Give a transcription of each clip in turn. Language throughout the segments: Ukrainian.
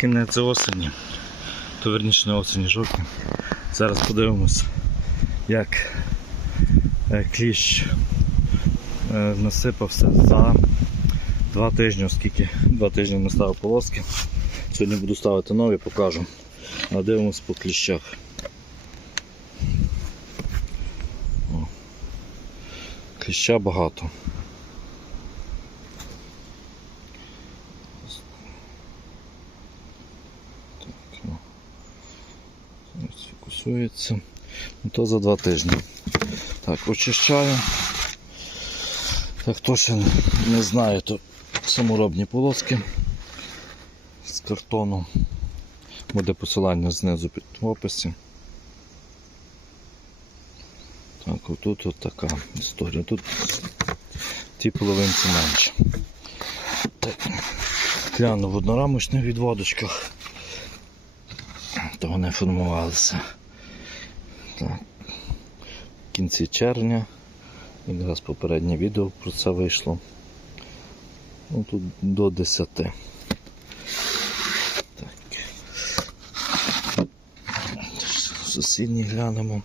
кінець осені, то верніше не осені, жовтня. Зараз подивимось, як е, кліщ е, насипався за два тижні, оскільки два тижні не ставив полоски. Сьогодні буду ставити нові, покажу. А дивимось по кліщах. Кліща багато. Так, ну. Ось. Ну, То за два тижні. Так, очищаю. Так, хто ще не знає, то саморобні полоски з картону. Буде посилання знизу під описі. Так, отут от така історія. Тут ті половинці менше. Так, гляну в однорамочних відводочках. То вони формувалися. В кінці червня. Якраз попереднє відео про це вийшло. Ну, тут до 10. Так. Сусідній глянемо.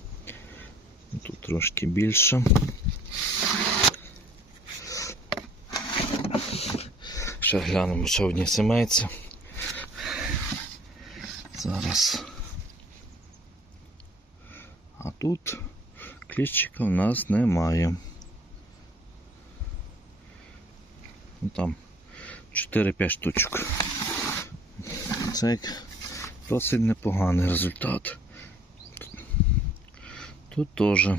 Тут трошки більше. Ще глянемо ще одні сімейці. Зараз. Тут кліщика в нас немає. Ну, Там 4-5 штучок. Це досить непоганий результат. Тут теж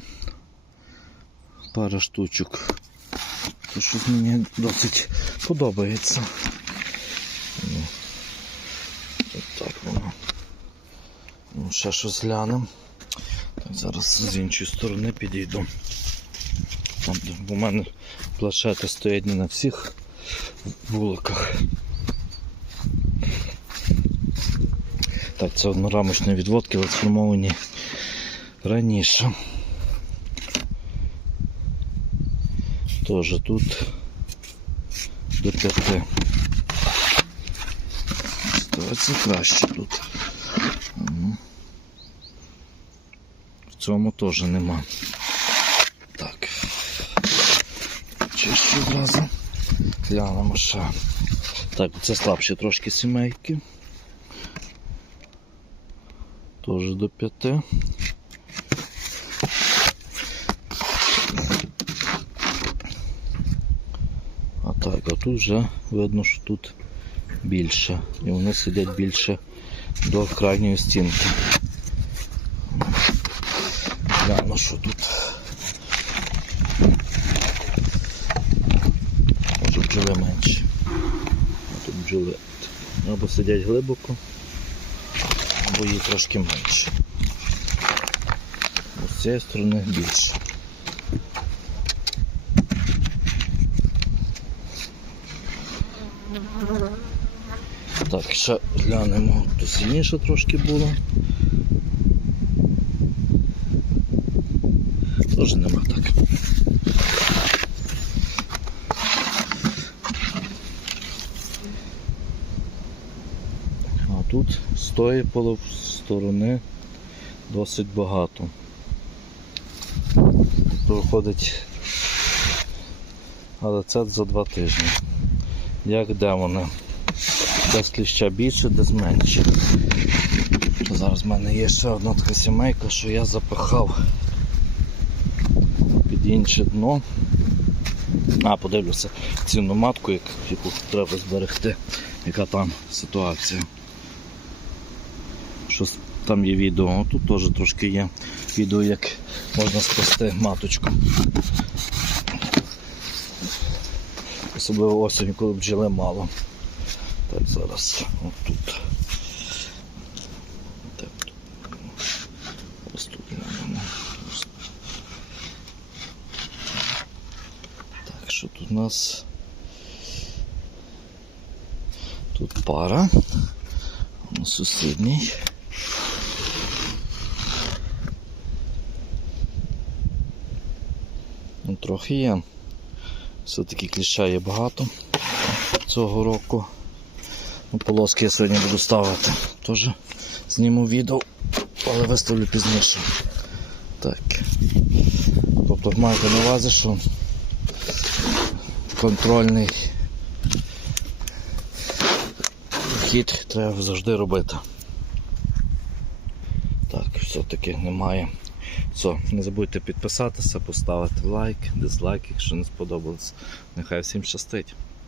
пара штучок. То щось мені досить подобається. Ну, так воно. Ну, ще щось глянемо. Зараз з іншої сторони підійду. Там, в мене планшети стоять не на всіх вуликах. Так, це однорамочні відводки, але сформовані раніше. Тоже тут до п'яти. Ситуація краще тут. Цьому теж нема. Так. Чищу одразу. Глянемо ще. Так, це слабші трошки сімейки. Теж до п'яти. А так, а тут вже видно, що тут більше. І вони сидять більше до крайньої стінки. Гляну, що тут. Може бджоли менші. А тут бджоли або сидять глибоко, або її трошки менше. З цієї сторони більше. Так, ще глянемо, тут сильніше трошки було. Теж нема так. А тут з тої полов сторони досить багато. То виходить, але це за два тижні. Як де вони? Десь кліща більше, десь менше. Зараз в мене є ще одна така сімейка, що я запихав інше дно. А, подивлюся цінну матку, яку треба зберегти, яка там ситуація. Щось там є відео, тут теж трошки є відео, як можна спасти маточку. Особливо осінь, коли бджоли мало. Так, зараз отут. Так, тут. Ось тут глянемо. Так, що тут у нас? Тут пара. На сусідній. Ну, трохи є. Все-таки кліща є багато цього року. Ну, полоски я сьогодні буду ставити. Теж зніму відео, але виставлю пізніше. Так. Тобто маєте на увазі, що контрольний хід треба завжди робити. Так, все-таки немає. Все, не забудьте підписатися, поставити лайк, дизлайк, якщо не сподобалось. Нехай всім щастить.